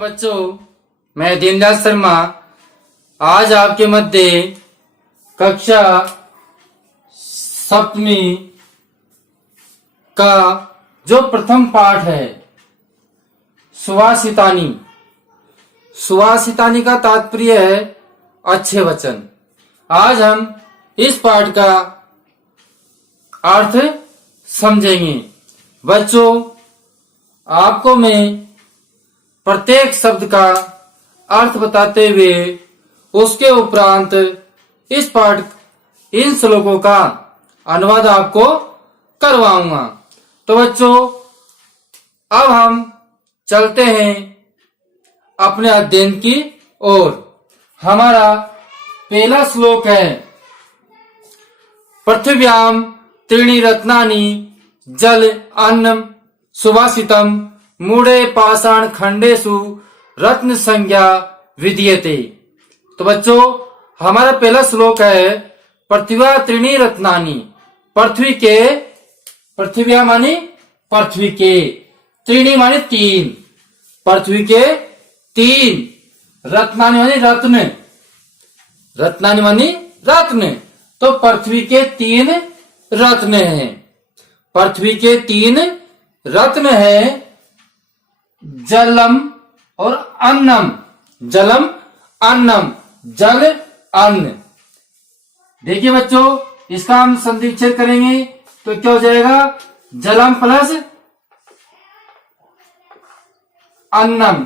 बच्चों, मैं दीनदास शर्मा आज आपके मध्य कक्षा सप्तमी का जो प्रथम पाठ है सुभाषितानी। सुभाषितानी का तात्पर्य है अच्छे वचन। आज हम इस पाठ का अर्थ समझेंगे। बच्चों, आपको मैं प्रत्येक शब्द का अर्थ बताते हुए उसके उपरांत इस पाठ इन श्लोकों का अनुवाद आपको करवाऊंगा। तो बच्चों, अब हम चलते हैं अपने अध्ययन की ओर। हमारा पहला श्लोक है पृथिव्याम त्रीणि रत्नानि जल अन्नम सुभाषितम मूढ़े पाषाण खंडेषु रत्न संज्ञा विधीयते। तो बच्चों, हमारा पहला श्लोक है पृथ्व्या त्रीणि रत्नानि। पृथ्व्या मानी पृथ्वी के, त्रीणि मानी तीन, पृथ्वी के तीन, रत्नानि मानी रत्न, रत्नानि मानी रत्न। तो पृथ्वी के तीन रत्न हैं। पृथ्वी के तीन रत्न हैं जलम और अन्नम। जलम अन्नम, जल अन्न। देखिए बच्चों, इसका हम संधिक्षेप करेंगे तो क्या हो जाएगा? जलम प्लस अन्नम,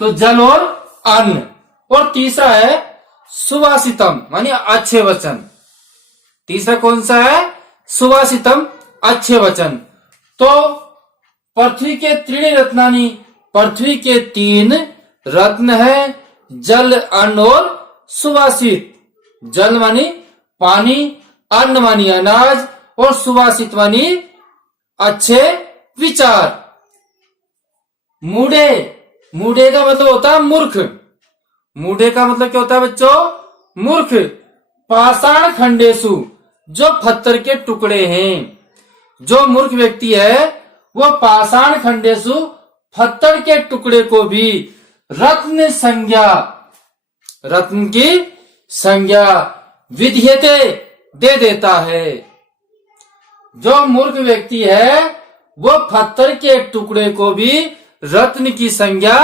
तो जल और अन्न। और तीसरा है सुभाषितम मानी अच्छे वचन। तीसरा कौन सा है? सुभाषितम, अच्छे वचन। तो पृथ्वी के त्रीणि रत्नानि, पृथ्वी के तीन रत्न है जल अन्न और सुभाषित। जल मानी पानी, अन्न मानी अनाज और सुभाषित मानी अच्छे विचार। मूढ़े, मूढ़े का मतलब होता है मूर्ख। मूढ़े का मतलब क्या होता है बच्चों? मूर्ख। पाषाण खंडेषु, जो पत्थर के टुकड़े हैं। जो मूर्ख व्यक्ति है वो पाषाण खंडेषु, पत्थर के टुकड़े को भी रत्न संज्ञा, रत्न की संज्ञा विधीयते दे देता है। जो मूर्ख व्यक्ति है वो पत्थर के टुकड़े को भी रत्न की संज्ञा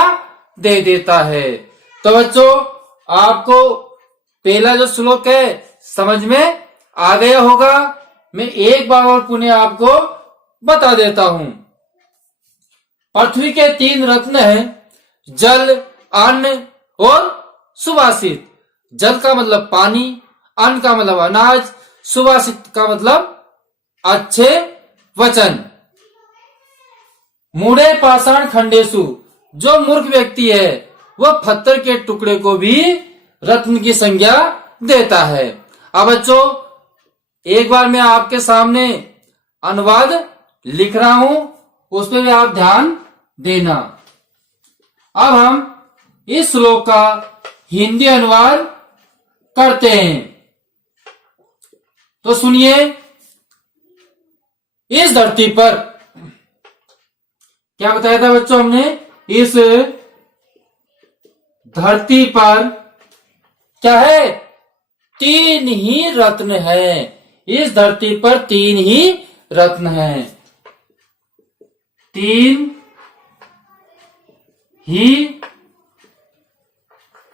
दे देता है। तो बच्चों, आपको पहला जो श्लोक है समझ में आ गया होगा। मैं एक बार और पुनः आपको बता देता हूं। पृथ्वी के तीन रत्न हैं जल, अन्न और सुभाषित। जल का मतलब पानी, अन्न का मतलब अनाज, सुभाषित का मतलब अच्छे वचन। मूढ़े पाषाण खंडेषु, जो मूर्ख व्यक्ति है वह पत्थर के टुकड़े को भी रत्न की संज्ञा देता है। अब बच्चों, एक बार मैं आपके सामने अनुवाद लिख रहा हूं, उस पर भी आप ध्यान देना। अब हम इस श्लोक का हिंदी अनुवाद करते हैं। तो सुनिए। इस धरती पर, क्या बताया था बच्चों हमने? इस धरती पर क्या है? तीन ही रत्न है। इस धरती पर तीन ही रत्न हैं। तीन ही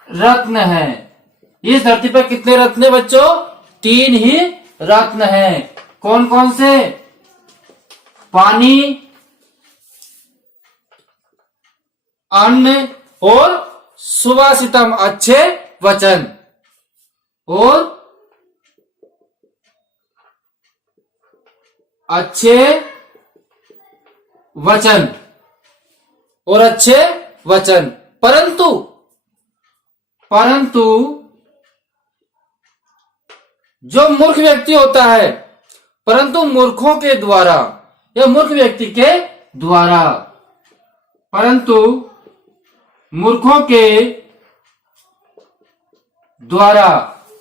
रत्न है। इस धरती पर कितने रत्न है बच्चों? तीन ही रत्न हैं। कौन कौन से? पानी, अन्न और सुभाषितम, अच्छे वचन। और अच्छे वचन, और अच्छे वचन। परंतु जो मूर्ख व्यक्ति होता है, परंतु मूर्खों के द्वारा या मूर्ख व्यक्ति के द्वारा, परंतु मूर्खों के द्वारा,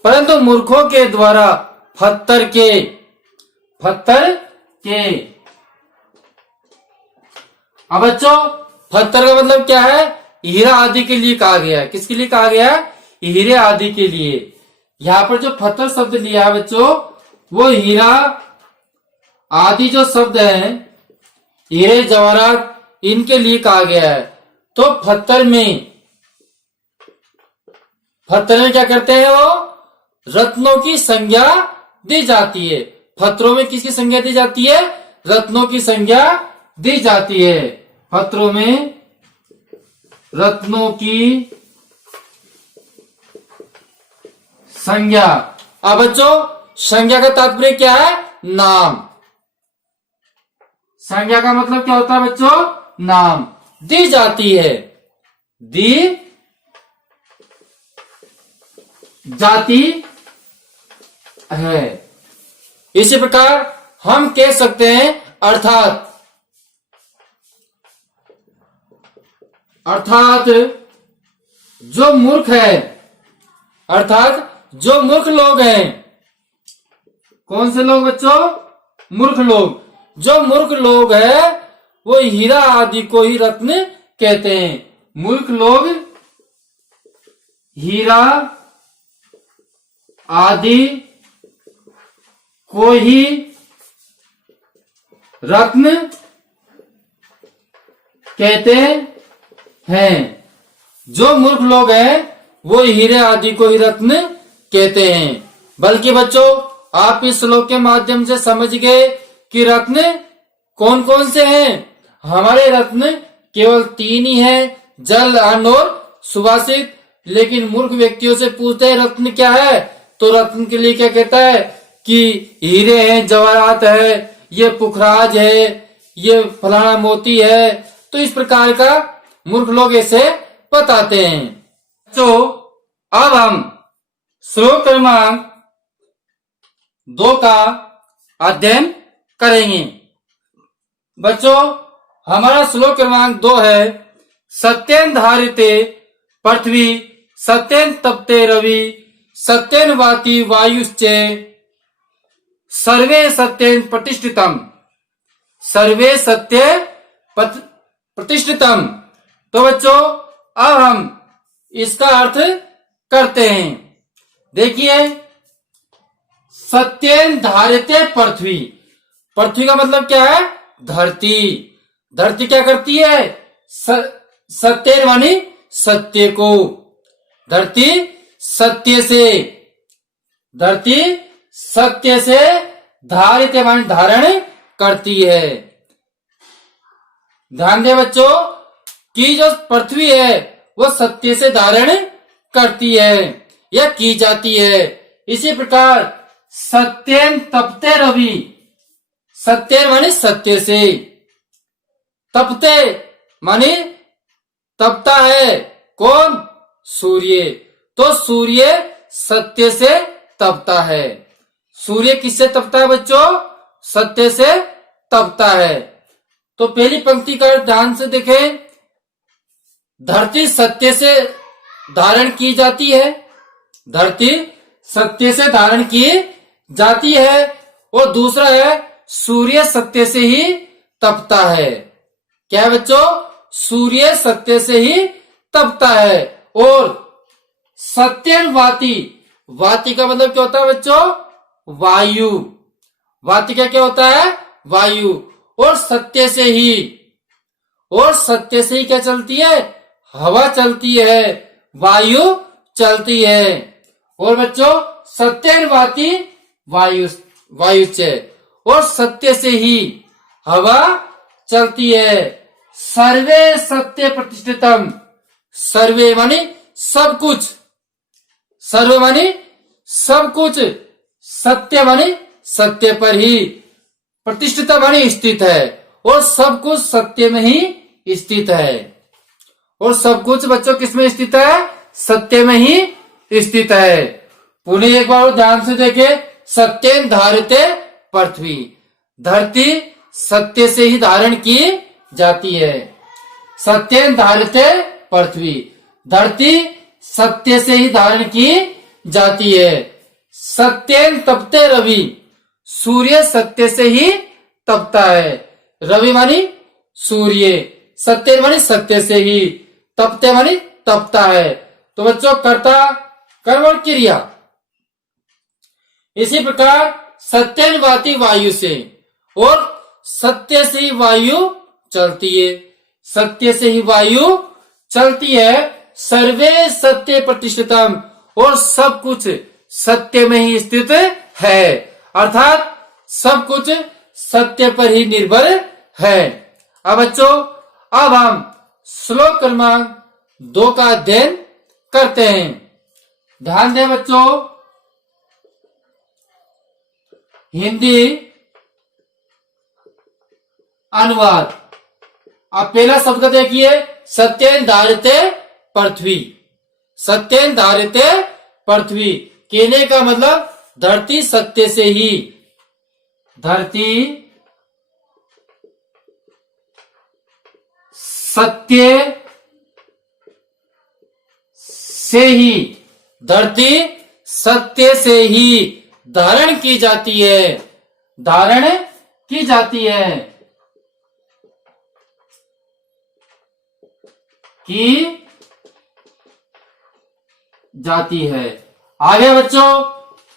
परंतु मूर्खों के द्वारा पत्थर के अब बच्चों पत्थर का मतलब क्या है? हीरा आदि के लिए कहा गया है। किसके लिए कहा गया है? हीरे आदि के लिए। यहाँ पर जो पत्थर शब्द लिया है बच्चों, वो हीरा आदि जो शब्द है, हीरे जवाहरात, इनके लिए कहा गया है। तो पत्थर में क्या करते हैं? वो रत्नों की संज्ञा दी जाती है। पत्थरों में किसकी संज्ञा दी जाती है? रत्नों की संज्ञा दी जाती है। पत्थरों में रत्नों की संज्ञा। अब बच्चों संज्ञा का तात्पर्य क्या है? नाम। संज्ञा का मतलब क्या होता है बच्चों? नाम। दी जाती है, दी जाती है। इसी प्रकार हम कह सकते हैं अर्थात जो मूर्ख है, अर्थात जो मूर्ख लोग हैं। कौन से लोग बच्चों? मूर्ख लोग। जो मूर्ख लोग है वो हीरा आदि को ही रत्न कहते हैं। मूर्ख लोग हीरा आदि को ही रत्न कहते हैं। जो मूर्ख लोग हैं वो हीरे आदि को ही रत्न कहते हैं। बल्कि बच्चों आप इस श्लोक के माध्यम से समझ गए कि रत्न कौन कौन से हैं। हमारे रत्न केवल 3 ही हैं, जल, अन्न और सुवासिक। लेकिन मूर्ख व्यक्तियों से पूछते हैं रत्न क्या है, तो रत्न के लिए क्या कहता है कि हीरे हैं, जवाहरात है, ये पुखराज है, ये फलाना मोती है। तो इस प्रकार का मूर्ख लोग ऐसे बताते हैं। तो अब हम श्लोक क्रमांक 2 का अध्ययन करेंगे। बच्चों हमारा श्लोक क्रमांक 2 है, सत्येन धारिते पृथ्वी सत्येन तप्ते रवि सत्येन वाति वायुश्चे सर्वे सत्येन प्रतिष्ठितम। सर्वे सत्य प्रतिष्ठितम। तो बच्चों अब हम इसका अर्थ करते हैं। देखिए, सत्येन धारिते पृथ्वी। पृथ्वी का मतलब क्या है? धरती। धरती क्या करती है? सत्य मानी सत्य को। धरती सत्य से, धरती सत्य से धारित मानी धारण करती है। ध्यान दे बच्चों कि जो पृथ्वी है वो सत्य से धारण करती है या की जाती है। इसी प्रकार सत्येन तपते रवि। सत्य माने सत्य से, तपते माने तपता है। कौन? सूर्य। तो सूर्य सत्य से तपता है। सूर्य किससे तपता है बच्चों? सत्य से तपता है। तो पहली पंक्ति का ध्यान से देखें, धरती सत्य से धारण की जाती है। धरती सत्य से धारण की जाती है। और दूसरा है सूर्य सत्य से ही तपता है। क्या है बच्चों? सूर्य सत्य से ही तपता है। और सत्येन वाति। वाति का मतलब क्या होता है बच्चों? वायु। वाति का क्या होता है? वायु। और सत्य से ही, और सत्य से ही क्या चलती है? हवा चलती है, वायु चलती है। और बच्चों सत्येन वाति वायुश्चे। और सत्य से ही हवा चलती है। सर्वे सत्य प्रतिष्ठितम। सर्वे मानी सब कुछ। सर्व मानी सब कुछ। सत्य मानी सत्य पर ही। प्रतिष्ठित मानी स्थित है। और सब कुछ सत्य में ही स्थित है। और सब कुछ बच्चों किस में स्थित है? सत्य में ही स्थित है। पुनः एक बार ध्यान से देखें, सत्येन धारिते पृथ्वी। धरती सत्य से ही धारण की जाती है। सत्येन धारिते पृथ्वी। धरती सत्य से ही धारण की जाती है। सत्येन तपते रवि। सूर्य सत्य से ही तपता है। रवि मानी सूर्य। सत्य मानी सत्य से ही, तपते मानी तपता है। तो बच्चों कर्ता कर्म और क्रिया। इसी प्रकार सत्यनुवाती वायु से, और सत्य से ही वायु चलती है, सत्य से ही वायु चलती है। सर्वे सत्य प्रतिष्ठितम, और सब कुछ सत्य में ही स्थित है, अर्थात सब कुछ सत्य पर ही निर्भर है। अब बच्चों अब हम श्लोक क्रमांक 2 का अध्ययन करते हैं। ध्यान दें बच्चों, हिंदी अनुवाद। आप पहला शब्द देखिए, सत्येन धारते पृथ्वी। सत्येन धारते पृथ्वी कहने का मतलब धरती सत्य से ही, धरती सत्य से ही, धरती सत्य से ही धारण की जाती है, धारण की जाती है, की जाती है। आगे बच्चों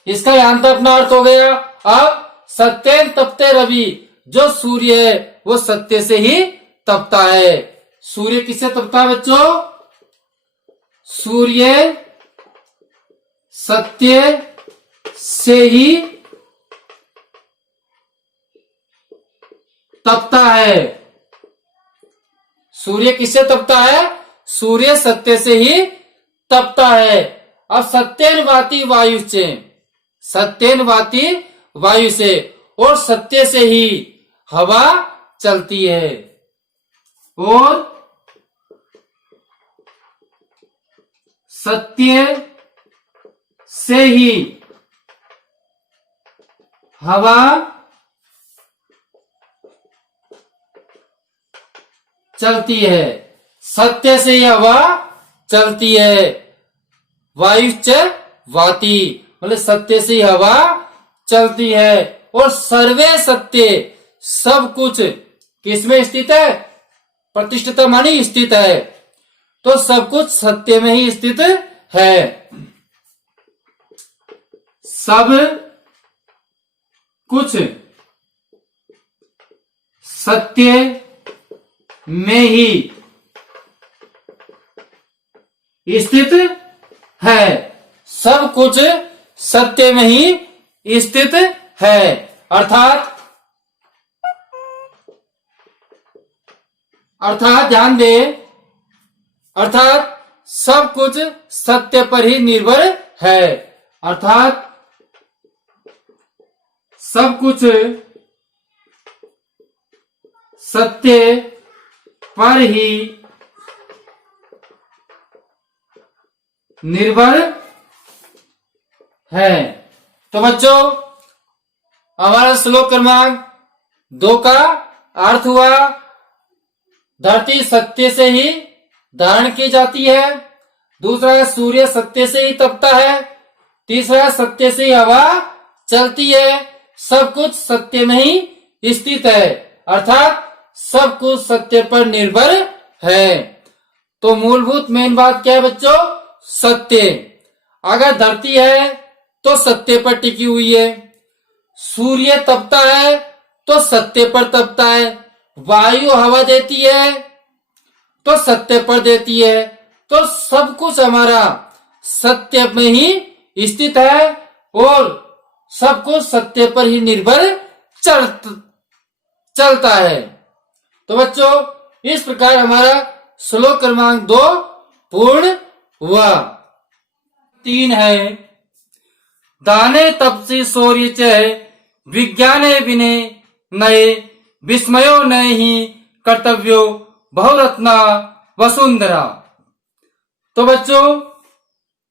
इसका यहां तक अपना अर्थ हो गया। अब सत्येन तपते रवि, जो सूर्य है वो सत्य से ही तपता है। सूर्य किससे तपता है बच्चों? सूर्य सत्य से ही तपता है। सूर्य किससे तपता है? सूर्य सत्य से ही तपता है। अब सत्यनुवाती वायु से, सत्यनुवाती वायु से और सत्य से ही हवा चलती है, और सत्य से ही हवा चलती है, सत्य से ही हवा चलती है। वायुश्च वाति, मतलब सत्य से ही हवा चलती है। और सर्वे सत्य, सब कुछ किसमें स्थित है? प्रतिष्ठित मानी स्थित है, तो सब कुछ सत्य में ही स्थित है। सब कुछ सत्य में ही स्थित है, सब कुछ सत्य में ही स्थित है। अर्थात ध्यान दे, अर्थात सब कुछ सत्य पर ही निर्भर है, अर्थात सब कुछ सत्य पर ही निर्भर है। तो बच्चों हमारा श्लोक क्रमांक 2 का अर्थ हुआ, धरती सत्य से ही धारण की जाती है। दूसरा, सूर्य सत्य से ही तपता है। तीसरा, सत्य से ही हवा चलती है। सब कुछ सत्य में ही स्थित है, अर्थात सब कुछ सत्य पर निर्भर है। तो मूलभूत मेन बात क्या है बच्चों? सत्य। अगर धरती है तो सत्य पर टिकी हुई है, सूर्य तपता है तो सत्य पर तपता है, वायु हवा देती है तो सत्य पर देती है। तो सब कुछ हमारा सत्य में ही स्थित है और सब कुछ सत्य पर ही निर्भर चलता है। तो बच्चों इस प्रकार हमारा श्लोक क्रमांक 2 पूर्ण हुआ। 3 है, दाने तपसी शौर्य च विज्ञाने विने नये विस्मयो नये ही कर्तव्यो बहुरत्ना वसुंधरा। तो बच्चों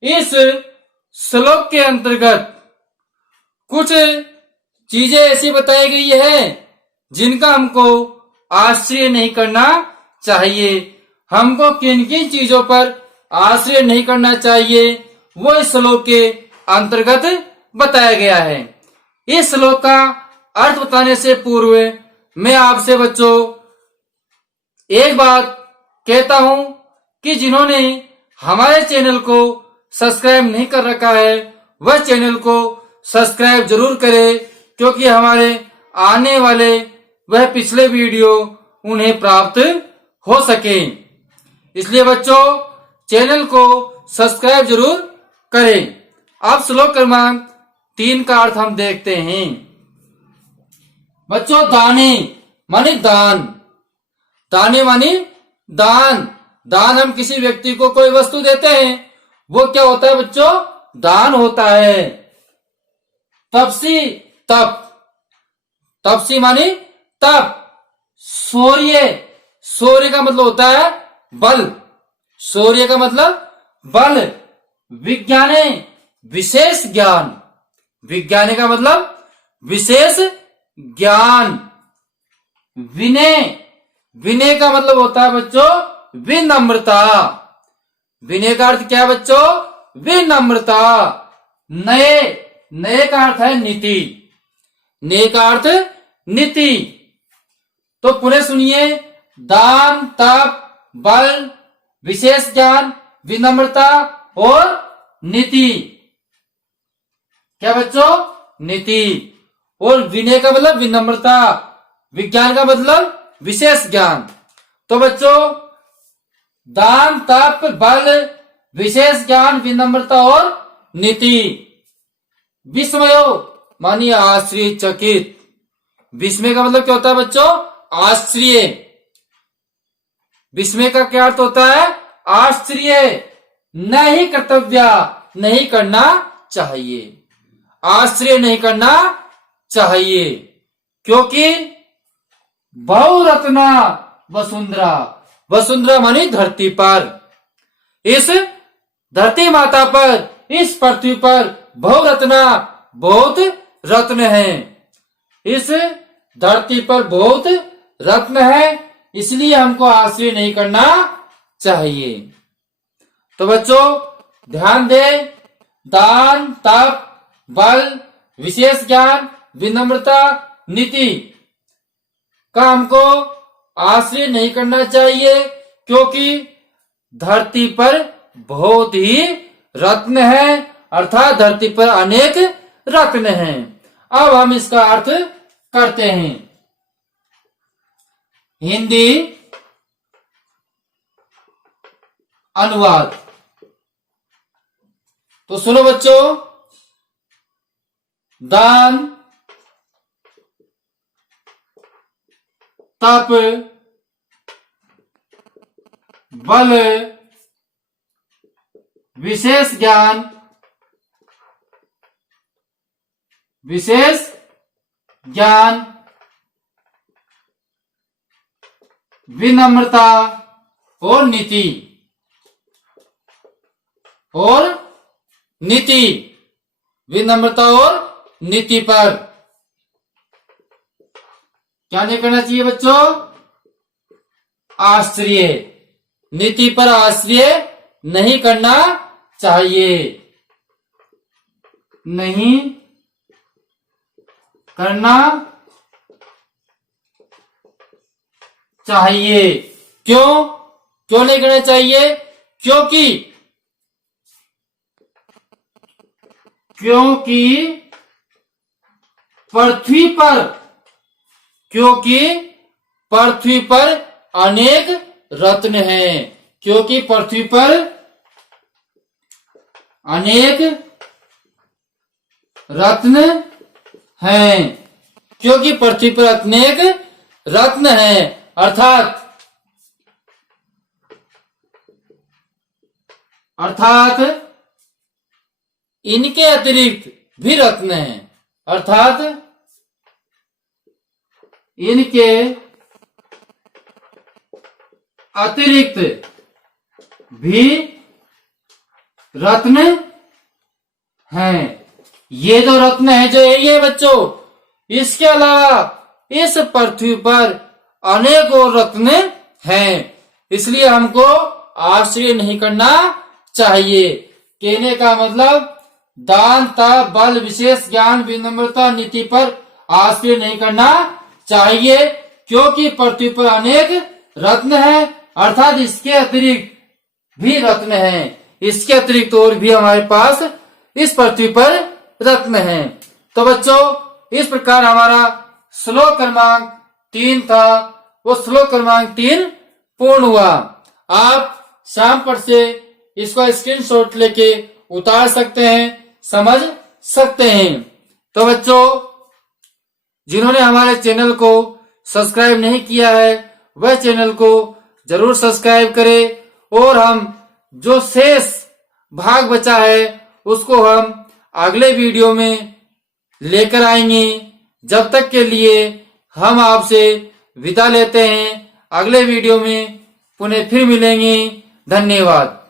इस श्लोक के अंतर्गत कुछ चीजें ऐसी बताई गई है जिनका हमको आश्रय नहीं करना चाहिए। हमको किन किन चीजों पर आश्रय नहीं करना चाहिए वो इस श्लोक के अंतर्गत बताया गया है। इस श्लोक का अर्थ बताने से पूर्व मैं आपसे बच्चों एक बात कहता हूं कि जिन्होंने हमारे चैनल को सब्सक्राइब नहीं कर रखा है वह चैनल को सब्सक्राइब जरूर करें, क्योंकि हमारे आने वाले वह पिछले वीडियो उन्हें प्राप्त हो सके। इसलिए बच्चों चैनल को सब्सक्राइब जरूर करें। अब श्लोक क्रमांक 3 का अर्थ हम देखते हैं। बच्चों दाने माने दान, दाने माने दान। दान हम किसी व्यक्ति को कोई वस्तु देते हैं, वो क्या होता है बच्चों? दान होता है। तपसी तप, तपसी माने तप। शौर्य, शौर्य का मतलब होता है बल, शौर्य का मतलब बल। विज्ञाने विशेष ज्ञान, विज्ञाने का मतलब विशेष ज्ञान। विनय, विनय का मतलब होता है बच्चों विनम्रता। विनय का अर्थ क्या है बच्चों? विनम्रता। नए, नए का अर्थ है नीति, नए का अर्थ नीति। तो पुनः सुनिए, दान, तप, बल, विशेष ज्ञान, विनम्रता और नीति। क्या बच्चों? नीति। और विनय का मतलब विनम्रता, विज्ञान का मतलब विशेष ज्ञान। तो बच्चों दान, तप, बल, विशेष ज्ञान, विनम्रता और नीति। विस्मयो मानिए आश्चर्यचकित। विस्मय का मतलब क्या होता है बच्चों? आश्चर्य। विस्मय का क्या अर्थ होता है? आश्चर्य। नहीं कर्तव्य, नहीं करना चाहिए, आश्चर्य नहीं करना चाहिए। क्योंकि बहुरत्ना वसुंधरा, वसुंधरा मानी धरती पर, इस धरती माता पर, इस पृथ्वी पर बहुरत्ना बहुत रत्न है। इस धरती पर बहुत रत्न है, इसलिए हमको आश्चर्य नहीं करना चाहिए। तो बच्चों ध्यान दें, दान, तप, बल, विशेष ज्ञान, विनम्रता, नीति का हमको आश्रय नहीं करना चाहिए, क्योंकि धरती पर बहुत ही रत्न है, अर्थात धरती पर अनेक रत्न हैं। अब हम इसका अर्थ करते हैं। हिंदी अनुवाद। तो सुनो बच्चों, दान, तप, बल, विशेष ज्ञान, विशेष ज्ञान, विनम्रता और नीति, और नीति, विनम्रता और नीति पर क्या नहीं करना चाहिए बच्चों? आश्चर्य, नीति पर आश्चर्य नहीं करना चाहिए, नहीं करना चाहिए। क्यों? क्यों नहीं करना चाहिए? क्योंकि पृथ्वी पर, क्योंकि पृथ्वी पर अनेक रत्न हैं, क्योंकि पृथ्वी पर अनेक रत्न हैं, क्योंकि पृथ्वी पर अनेक रत्न हैं, अर्थात इनके अतिरिक्त भी रत्न हैं, अर्थात इनके अतिरिक्त भी रत्न हैं। ये जो रत्न है जो ये बच्चों, इसके अलावा इस पृथ्वी पर अनेक और रत्न हैं, इसलिए हमको आश्चर्य नहीं करना चाहिए। कहने का मतलब दान, तप, बल, विशेष ज्ञान, विनम्रता, नीति पर आश्चर्य नहीं करना चाहिए, क्योंकि पृथ्वी पर अनेक रत्न है, अर्थात इसके अतिरिक्त भी रत्न है। इसके अतिरिक्त और भी हमारे पास इस पृथ्वी पर रत्न है। तो बच्चों, इस प्रकार हमारा श्लोक क्रमांक 3 था, वो श्लोक क्रमांक 3 पूर्ण हुआ। आप शाम पर से इसको स्क्रीनशॉट लेके उतार सकते हैं, समझ सकते हैं। तो बच्चों, जिन्होंने हमारे चैनल को सब्सक्राइब नहीं किया है वह चैनल को जरूर सब्सक्राइब करें और हम जो शेष भाग बचा है उसको हम अगले वीडियो में लेकर आएंगे। जब तक के लिए हम आपसे विदा लेते हैं। अगले वीडियो में पुनः फिर मिलेंगे। धन्यवाद।